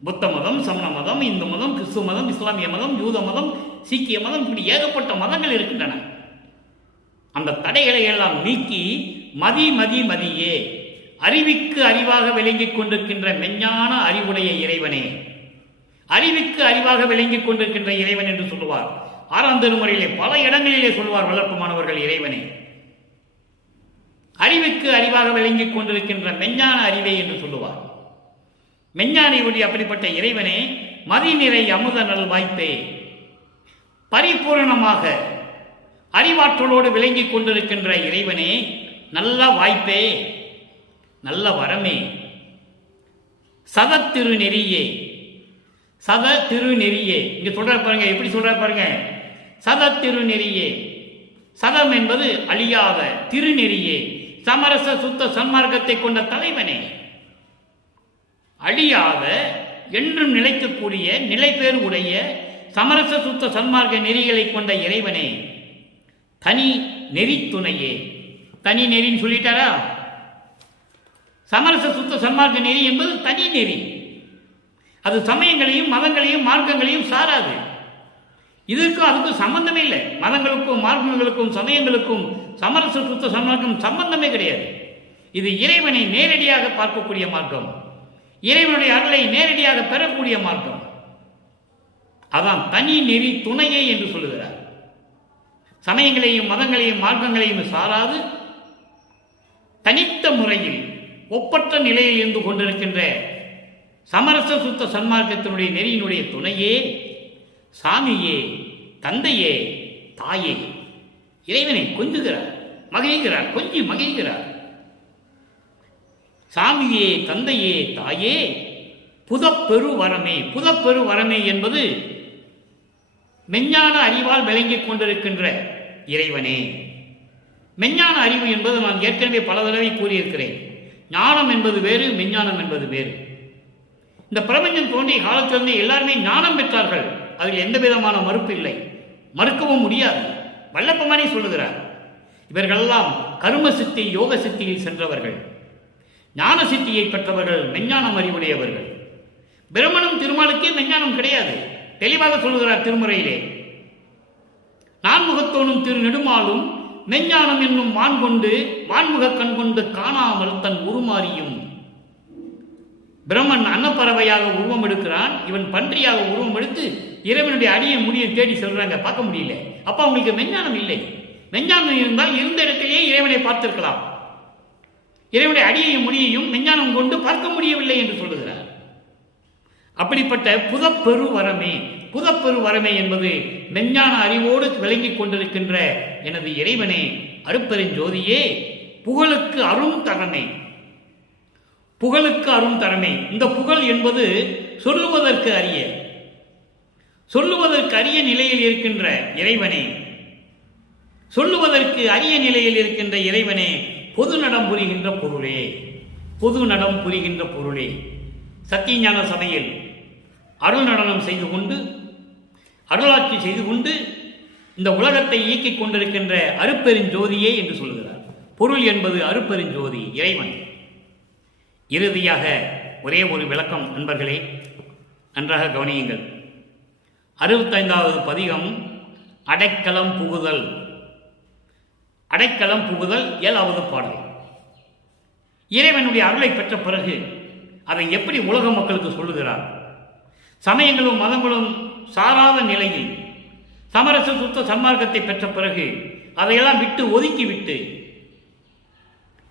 புத்த மதம், சமண மதம், இந்து மதம், கிறிஸ்துவ மதம், இஸ்லாமிய மதம், யூத மதம், சீக்கிய மதம், இப்படி ஏகப்பட்ட மதங்கள் இருக்கின்றன. அந்த தடைகளை எல்லாம் நீக்கி மதியே, அறிவிக்கு அறிவாக விளங்கிக் கொண்டிருக்கின்ற மெஞ்ஞான அறிவுடைய இறைவனே, அறிவிக்கு அறிவாக விளங்கிக் கொண்டிருக்கின்ற இறைவன் என்று சொல்லுவார். 6ஆம் திருமுறையிலே பல இடங்களிலே சொல்வார் வளர்ப்பு மாணவர்கள் இறைவனை. அறிவுக்கு அறிவாக விளங்கிக் கொண்டிருக்கின்ற மெஞ்ஞான அறிவை என்று சொல்லுவார். மெஞ்ஞானியுடைய அப்படிப்பட்ட இறைவனே, மதிநிறை அமுத நல் வாய்ப்பே, பரிபூரணமாக அறிவாற்றலோடு விளங்கிக் கொண்டிருக்கின்ற இறைவனே, நல்ல வாய்ப்பே, நல்ல வரமே, சதத்திருநெறியே. சதத்திருநெறியே இங்க சொல்ற பாருங்க, எப்படி சொல்ற பாருங்க. சதத்திருநெறியே, சதம் என்பது அழியாத, திருநெறியே சமரச சுத்த சன்மார்க்கத்தை கொண்ட தலைவனே, அழியாத என்றும் நிலைக்கக்கூடிய நிலைபேறு உடைய சமரச சுத்த சன்மார்க்க நெறிகளை கொண்ட இறைவனே, தனி நெறி துணையே. தனி நெறின்னு சொல்லிட்டாரா? சமரச சுத்த சன்மார்க்க நெறி என்பது தனி நெறி. அது சமயங்களையும் மதங்களையும் மார்க்கங்களையும் சாராது. இதற்கும் அதுக்கும் சம்பந்தமே இல்லை. மதங்களுக்கும் மார்க்கங்களுக்கும் சமயங்களுக்கும் சமரச சுத்த சன்மார்க்கம் சம்பந்தமே கிடையாது. இது இறைவனை நேரடியாக பார்க்கக்கூடிய மார்க்கம், இறைவனுடைய அருளை நேரடியாக பெறக்கூடிய மார்க்கம். அதான் தனி நெறி துணையை என்று சொல்லுகிறார். சமயங்களையும் மதங்களையும் மார்க்கங்களையும் சாராது தனித்த முறையில் ஒப்பற்ற நிலையில் இருந்து கொண்டிருக்கின்ற சமரச சுத்த சன்மார்க்கத்தினுடைய நெறியினுடைய துணையே, சாமியே, தந்தையே, தாயே. இறைவனை கொஞ்சுகிறார், மகிழ்கிறார், கொஞ்சி மகிழ்கிறார். சாமியே, தந்தையே, தாயே, புதப்பெரு வரமே. புதப்பெரு வரமே என்பது மெஞ்ஞான அறிவால் விளங்கிக் கொண்டிருக்கின்ற இறைவனே. மெஞ்ஞான அறிவு என்பது நான் ஏற்கனவே பல தடவை கூறியிருக்கிறேன். ஞானம் என்பது வேறு, மெஞ்ஞானம் என்பது வேறு. இந்த பிரபஞ்சம் தோன்றிய காலத்திலிருந்து எல்லாருமே ஞானம் பெற்றார்கள். அதில் எந்த விதமான மறுப்பு இல்லை, மறுக்கவும் முடியாது. வல்லப்பமானே சொல்லுகிறார், இவர்களெல்லாம் கர்ம சித்தி யோக சித்தியில் சென்றவர்கள், ஞான சித்தியை பெற்றவர்கள், மெஞ்ஞானம் அறிவுடையவர்கள். பிரம்மனும் திருமாலுக்கே மெஞ்ஞானம் கிடையாது. தெளிவாக சொல்லுகிறார் திருமுறையிலே, நான்முகத்தோனும் திரு நெடுமாலும் மெஞ்ஞானம் என்னும் வான் கொண்டு வான்முக கண் கொண்டு காணாமல் தன் உருமாறியும். பிரம்மன் அன்னப்பறவையாக உருவம் எடுக்கிறான், இவன் பன்றியாக உருவம் எடுத்து இறைவனுடைய அடியை முடியை தேடி செல்றாங்க, பார்க்க முடியல. அப்ப அவங்களுக்கு மெஞ்ஞானம் இல்லை. மெஞ்ஞானம் இருந்தால் இருந்த இடத்திலேயே இறைவனை பார்த்திருக்கலாம். இறைவனுடைய அடியையும் முடியையும் மெஞ்ஞானம் கொண்டு பார்க்க முடியவில்லை என்று சொல்லுகிறார். அப்படிப்பட்ட புதப்பெரு வரமே, புதப்பெரு வரமே என்பது மெஞ்ஞான அறிவோடு விளங்கிக் கொண்டிருக்கின்ற எனது இறைவனே, அருட்பெருஞ்சோதியே, புகழுக்கு அரும் தரமே. புகழுக்கு அரும் தரமே. இந்த புகழ் என்பது சொல்லுவதற்கு அரிய, சொல்லுவதற்கு அரிய நிலையில் இருக்கின்ற இறைவனே, சொல்லுவதற்கு அரிய நிலையில் இருக்கின்ற இறைவனே, பொது நடம் புரிகின்ற பொருளே, பொது நடம் புரிகின்ற பொருளே. சத்தியஞான சபையில் அருள் நடனம் செய்து கொண்டு அருளாட்சி செய்து கொண்டு இந்த உலகத்தை இயக்கிக் கொண்டிருக்கின்ற அருட்பெருஞ்சோதியே என்று சொல்கிறார். பொருள் என்பது அருட்பெருஞ்சோதி இறைவன். இறுதியாக ஒரே ஒரு விளக்கம் நண்பர்களே, நன்றாக கவனியுங்கள். 65வது பதிகம் அடைக்கலம் புகுதல். அடைக்கலம் புகுதல் 7வது பாடல். இறைவனுடைய அருளை பெற்ற பிறகு அதை எப்படி உலக மக்களுக்கு சொல்லுகிறார்? சமயங்களும் மதங்களும் சாராத நிலையில் சமரச சுத்த சன்மார்க்கத்தை பெற்ற பிறகு அதையெல்லாம் விட்டு ஒதுக்கிவிட்டு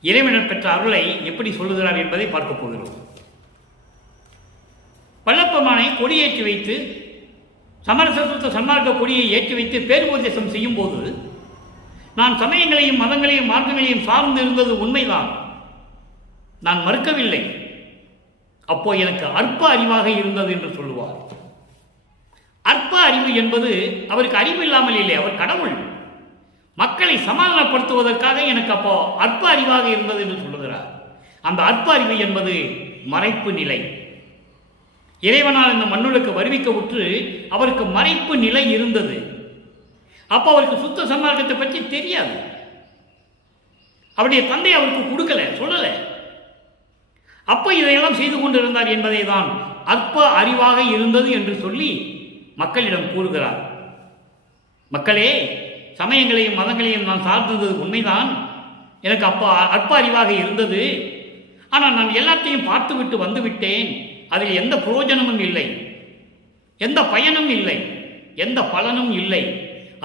இறைவனர் பெற்ற அருளை எப்படி சொல்லுகிறார் என்பதை பார்க்க போகிறோம். வல்லப்பெருமானை கொடியேற்றி வைத்து சமரச சுத்த சன்மார்க்க கொடியை ஏற்றி வைத்து பேருபதேசம் செய்யும் போது நான் சமயங்களையும் மதங்களையும் மார்க்கங்களையும் சார்ந்து இருந்தது உண்மைதான், நான் மறுக்கவில்லை. அப்போ எனக்கு அற்ப அறிவாக இருந்தது என்று சொல்லுவார். அற்ப அறிவு என்பது அவருக்கு அறிவு இல்லாமல் இல்லை, அவர் கடவுள். மக்களை சமாதானப்படுத்துவதற்காக எனக்கு அப்போ அற்ப அறிவாக இருந்தது என்று சொல்லுகிறார். அந்த அற்ப அறிவு என்பது மறைப்பு நிலை. இறைவனால் இந்த மண்ணுக்கு வருவிக்க உற்று அவருக்கு மறைப்பு நிலை இருந்தது. அப்போ அவருக்கு சுத்த சன்மார்க்கத்தை பற்றி தெரியாது. அவருடைய தந்தை அவருக்கு கொடுக்கல, சொல்லல. அப்ப இதையெல்லாம் செய்து கொண்டிருந்தார் என்பதை தான் அற்ப அறிவாக இருந்தது என்று சொல்லி மக்களிடம் கூறுகிறார். மக்களே, சமயங்களையும் மதங்களையும் நான் சார்ந்தது உண்மைதான், எனக்கு அப்போ அற்ப அறிவாக இருந்தது. ஆனால் நான் எல்லாத்தையும் பார்த்துவிட்டு வந்துவிட்டேன். அதில் எந்த பிரயோஜனமும் இல்லை, எந்த பயனும் இல்லை, எந்த பலனும் இல்லை.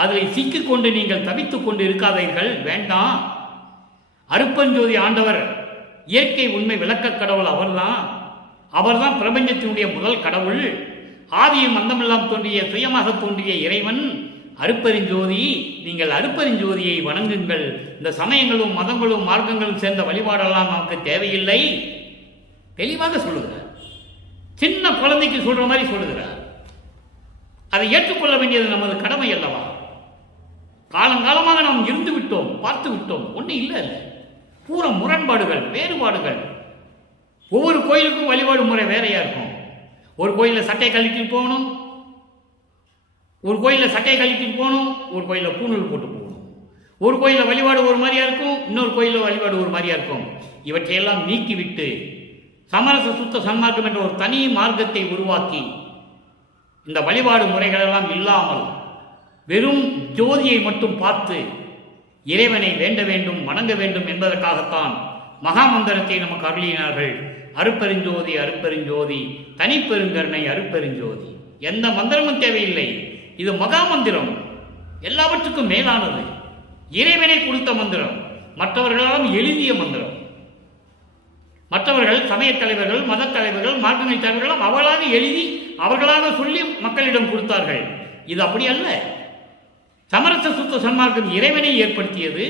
அதில் சிக்கிக்கொண்டு நீங்கள் தவித்துக் கொண்டு இருக்காதீர்கள், வேண்டாம். அருப்பஞ்சோதி ஆண்டவர் இயற்கை உண்மை விளக்க கடவுள் அவர்தான் பிரபஞ்சத்தினுடைய முதல் கடவுள். ஆதியும் அந்தமெல்லாம் தோன்றிய சுயமாக தோன்றிய இறைவன் அருப்பெருஞ்சோதி. நீங்கள் அருப்பெருஞ்சோதியை வணங்குங்கள். இந்த சமயங்களும் மதங்களும் மார்க்கங்களும் சேர்ந்த வழிபாடெல்லாம் நமக்கு தேவையில்லை. தெளிவாக சொல்லுகிறார். சின்ன குழந்தைக்கு சொல்ற மாதிரி சொல்லுகிறார். அதை ஏற்றுக்கொள்ள வேண்டியது நமது கடமை அல்லவா? காலங்காலமாக நாம் இருந்து விட்டோம், பார்த்து விட்டோம். ஒன்றும் இல்லை, பூரா முரண்பாடுகள், வேறுபாடுகள். ஒவ்வொரு கோயிலுக்கும் வழிபாடு முறை வேறையா இருக்கும். ஒரு கோயிலில் சட்டை கழிக்கிட்டு போகணும், ஒரு கோயிலில் சட்டையை கழிக்கிட்டு போகணும், ஒரு கோயிலில் பூணூல் போட்டு போகணும். ஒரு கோயிலில் வழிபாடு ஒரு மாதிரியா இருக்கும், இன்னொரு கோயிலில் வழிபாடு ஒரு மாதிரியா இருக்கும். இவற்றையெல்லாம் நீக்கிவிட்டு சமரச சுத்த சன்மார்க்கம் என்ற ஒரு தனி மார்க்கத்தை உருவாக்கி இந்த வழிபாடு முறைகளெல்லாம் இல்லாமல் வெறும் ஜோதியை மட்டும் பார்த்து இறைவனை வேண்ட வேண்டும், வணங்க வேண்டும் என்பதற்காகத்தான் மகாமந்திரத்தை நமக்கு அருளினார்கள். அருப்பெருஞ்சோதி அருப்பெருஞ்சோதி தனிப்பெருங்கருணை அருப்பெருஞ்சோதி. எந்த மந்திரமும் தேவையில்லை, இது மகாமந்திரம், எல்லாவற்றுக்கும் மேலானது. இறைவனை கொடுத்த மந்திரம், மற்றவர்களாலும் எழுதிய மந்திரம். மற்றவர்கள் சமயத் தலைவர்கள், மத தலைவர்கள், மார்க்கமை தலைவர்களும் அவர்களாக எழுதி அவர்களாக சொல்லி மக்களிடம் கொடுத்தார்கள். இது அப்படி அல்ல. சமரச சுத்த சன்மார்க்கம் இறைவனை ஏற்படுத்தியது,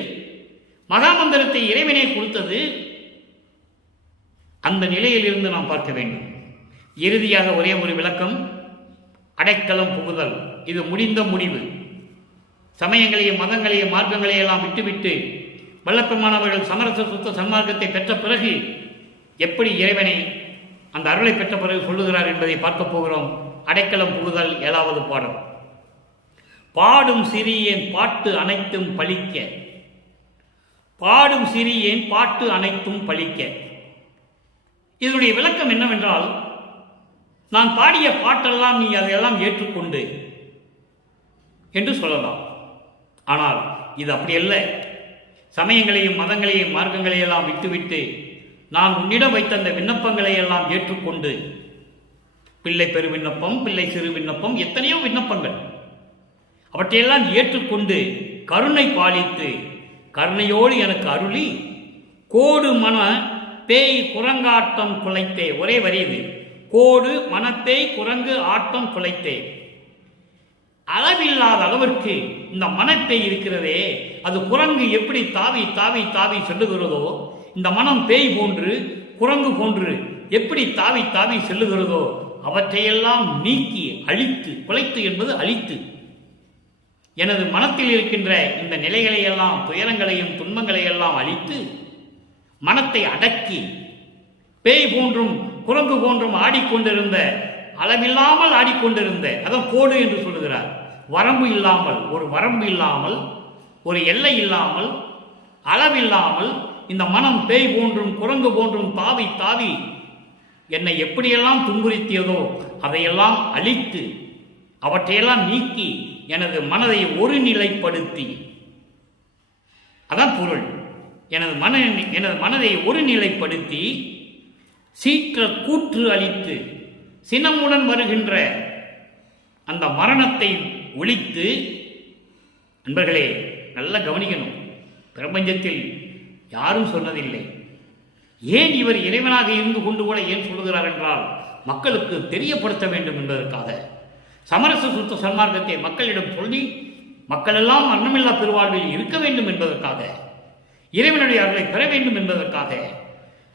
மகாமந்திரத்தை இறைவனை கொடுத்தது. அந்த நிலையில் இருந்து நாம் பார்க்க வேண்டும். இறுதியாக ஒரே ஒரு விளக்கம், அடைக்கலம் புகுதல். இது முடிந்த முடிவு. சமயங்களையும் மதங்களையும் மார்க்கங்களையும் எல்லாம் விட்டுவிட்டு வல்லப்பெருமானவர்கள் சமரச சுத்த சன்மார்க்கத்தை பெற்ற பிறகு எப்படி இறைவனை அந்த அருளை பெற்ற பிறகு சொல்லுகிறார் என்பதை பார்க்க போகிறோம். அடைக்கலம் புகுதல் 7வது பாடல். பாடும் சிறியேன் பாட்டு அனைத்தும் பழிக்க. பாடும் சிறியேன் பாட்டு அனைத்தும் பழிக்க. இதனுடைய விளக்கம் என்னவென்றால், நான் பாடிய பாட்டெல்லாம் நீ அதையெல்லாம் ஏற்றுக்கொண்டு என்று சொல்லலாம். ஆனால் இது அப்படி அல்ல. சமயங்களையும் மதங்களையும் மார்க்கங்களையெல்லாம் விட்டுவிட்டு நான் உன்னிடம் வைத்த அந்த விண்ணப்பங்களை எல்லாம் ஏற்றுக்கொண்டு, பிள்ளை பெரு விண்ணப்பம், பிள்ளை சிறு விண்ணப்பம், எத்தனையோ விண்ணப்பங்கள், அவற்றையெல்லாம் ஏற்றுக்கொண்டு கருணை பாலித்து கருணையோடு எனக்கு அருளி கோடு மன பேய் குரங்காட்டம் குலைத்தே. ஒரே வரி இது. கோடு மனப்பேய் குரங்கு ஆட்டம் குலைத்தே. அளவில்லாத அளவிற்கு இந்த மனப்பேய் இருக்கிறதே, அது குரங்கு எப்படி தாவி தாவி தாவி செல்லுகிறதோ, இந்த மனம் பேய் போன்று குரங்கு போன்று எப்படி தாவி தாவி செல்லுகிறதோ அவற்றையெல்லாம் நீக்கி அழித்து, குலைத்து என்பது அழித்து, எனது மனத்தில் இருக்கின்ற இந்த நிலைகளையெல்லாம், துயரங்களையும் துன்பங்களையெல்லாம் அழித்து மனத்தை அடக்கி, பேய் போன்றும் குரங்கு போன்றும் ஆடிக்கொண்டிருந்த, அளவில்லாமல் ஆடிக்கொண்டிருந்த, அதான் கோடு என்று சொல்லுகிறார். வரம்பு இல்லாமல், ஒரு வரம்பு இல்லாமல், ஒரு எல்லை இல்லாமல், அளவில்லாமல் இந்த மனம் பேய் போன்றும் குரங்கு போன்றும் தாவி தாவி என்னை எப்படியெல்லாம் துன்புறுத்தியதோ அதையெல்லாம் அழித்து, அவற்றையெல்லாம் நீக்கி எனது மனதை ஒருநிலைப்படுத்தி, அதான் பொருள். எனது மனதை ஒருநிலைப்படுத்தி சீற்ற கூற்று அளித்து, சினமுடன் வருகின்ற அந்த மரணத்தை ஒழித்து, நண்பர்களே நல்லா கவனிக்கணும், பிரபஞ்சத்தில் யாரும் சொன்னதில்லை. ஏன் இவர் இறைவனாக இருந்து கொண்டு கூட ஏன் சொல்லுகிறார் என்றால், மக்களுக்கு தெரியப்படுத்த வேண்டும் என்பதற்காக. சமரச சுத்த சன்மார்க்கத்தை மக்களிடம் சொல்லி மக்களெல்லாம் மரணமில்லா பெருவாழ்வில் இருக்க வேண்டும் என்பதற்காக, இறைவனுடைய அருளை பெற வேண்டும் என்பதற்காக,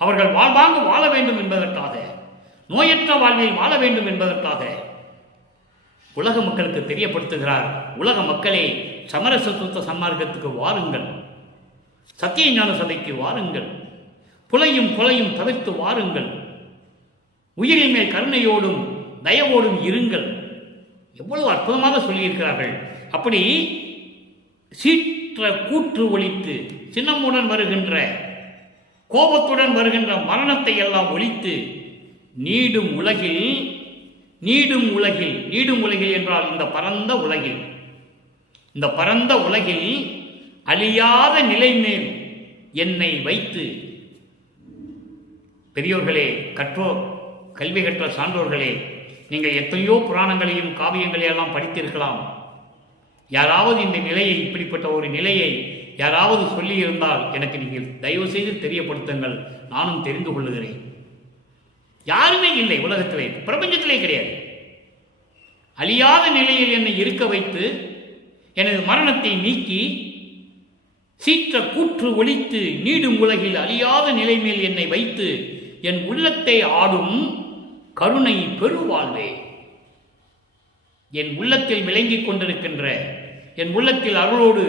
அவர்கள் வாழ்வாங்கு வாழ வேண்டும் என்பதற்காக, நோயற்ற வாழ்வில் வாழ வேண்டும் என்பதற்காக உலக மக்களுக்கு தெரியப்படுத்துகிறார். உலக மக்களே, சமரச சுத்த சன்மார்க்கத்துக்கு வாருங்கள், சத்திய ஞான சபைக்கு வாருங்கள், புலையும் கொலையும் தவிர்த்து வாருங்கள், உயிரின் மேல் கருணையோடும் தயவோடும் இருங்கள். எவ்வளவு அற்புதமாக சொல்லியிருக்கிறார்கள். அப்படி சீற்ற கூற்று ஒழித்து, சின்னமுடன் வருகின்ற கோபத்துடன் வருகின்ற மரணத்தை எல்லாம் ஒழித்து, நீடும் உலகில் என்றால் இந்த பரந்த உலகில், இந்த பரந்த உலகில் அழியாத நிலை மேல் என்னை வைத்து, பெரியோர்களே, கற்றோர், கல்வி கற்ற சான்றோர்களே, நீங்கள் எத்தனையோ புராணங்களையும் காவியங்களையும் எல்லாம் படித்திருக்கலாம். யாராவது இந்த நிலையை, இப்படிப்பட்ட ஒரு நிலையை யாராவது சொல்லி இருந்தால் எனக்கு நீங்கள் தயவு செய்து தெரியப்படுத்துங்கள், நானும் தெரிந்து கொள்ளுகிறேன். யாருமே இல்லை உலகத்திலே, பிரபஞ்சத்திலே கிடையாது. அழியாத நிலையில் என்னை இருக்க வைத்து, எனது மரணத்தை நீக்கி, சீற்ற கூற்று ஒழித்து, நீடும் உலகில் அழியாத நிலை மேல் என்னை வைத்து, என் உள்ளத்தை ஆடும் கருணை பெருவாழ்வே, என் உள்ளத்தில் விளங்கிக் கொண்டிருக்கின்ற, என் உள்ளத்தில் அருளோடு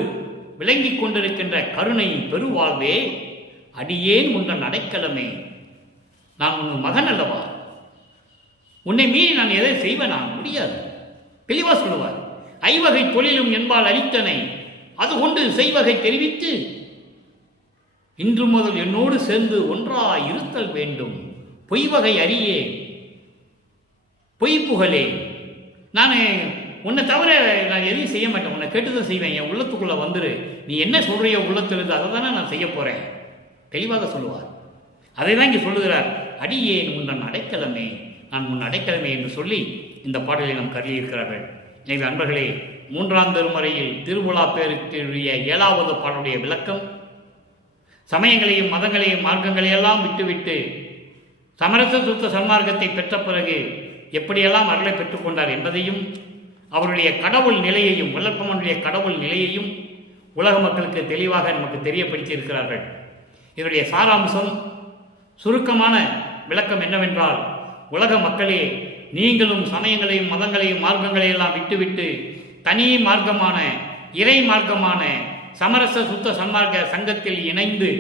விளங்கிக் கொண்டிருக்கின்ற கருணை பெருவாழ்வே, அடியேன் உந்தன் அடைக்கலமே, நான் உன் மகன் அல்லவா, உன்னை மீறி நான் எதை செய்வேனா? முடியாது. தெளிவா சொல்லுவார். ஐவகை தொழிலும் என்பால் அளித்தனை அது கொண்டு செய்வகை தெரிவித்து, இன்று முதல் என்னோடு சேர்ந்து ஒன்றாய் இருத்தல் வேண்டும். பொய்வகை அறியே, பொய் புகழே, நான் உன்னை தவிர நான் எதையும் செய்ய மாட்டேன், உன்னை கேட்டுதான் செய்வேன், என் உள்ளத்துக்குள்ள வந்துரு, நீ என்ன சொல்றியோ உள்ளத்திலிருந்து அதை தானே நான் செய்ய போறேன். தெளிவாக சொல்லுவார். அதை தான் இங்கே சொல்லுகிறார். அடியேன் உன் அடைக்கலமே, நான் உன் அடைக்கலமே என்று சொல்லி இந்த பாடலை நாம் கருதியிருக்கிறார்கள். எனவே அன்பர்களே, 3ஆம் திருமுறையில் திருவிழா பேருக்குரிய 7வது பாடலுடைய விளக்கம், சமயங்களையும் மதங்களையும் மார்க்கங்களையெல்லாம் விட்டுவிட்டு சமரச சுத்த சன்மார்க்கத்தை பெற்ற பிறகு எப்படியெல்லாம் அருளை பெற்றுக்கொண்டார் என்பதையும், அவருடைய கடவுள் நிலையையும், வல்லற்பனுடைய கடவுள் நிலையையும் உலக மக்களுக்கு தெளிவாக நமக்கு தெரியப்படுத்தி இருக்கிறார்கள். இதனுடைய சாராம்சம், சுருக்கமான விளக்கம் என்னவென்றால், உலக மக்களே, நீங்களும் சமயங்களையும் மதங்களையும் மார்க்கங்களையும் எல்லாம் விட்டுவிட்டு தனி மார்க்கமான, இறை மார்க்கமான சமரச சுத்த சன்மார்க்க சங்கத்தில் இணைந்து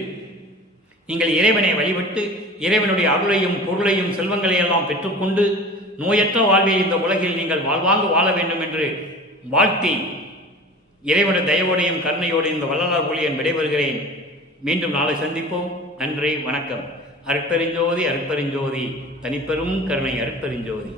நீங்கள் இறைவனை வழிபட்டு இறைவனுடைய அருளையும் பொருளையும் செல்வங்களையெல்லாம் பெற்றுக்கொண்டு நோயற்ற வாழ்வை இந்த உலகில் நீங்கள் வாழ்வாங்கு வாழ வேண்டும் என்று வாழ்த்தி, இறைவனுடைய தயவோடையும் கருணையோடு இந்த வள்ளலார் மொழியன் விடைபெறுகிறேன். மீண்டும் நாளை சந்திப்போம். நன்றி, வணக்கம். அருட்பெருஞ்சோதி, அருட்பெருஞ்சோதி, தனிப்பெரும் கருணை அருட்பெருஞ்சோதி.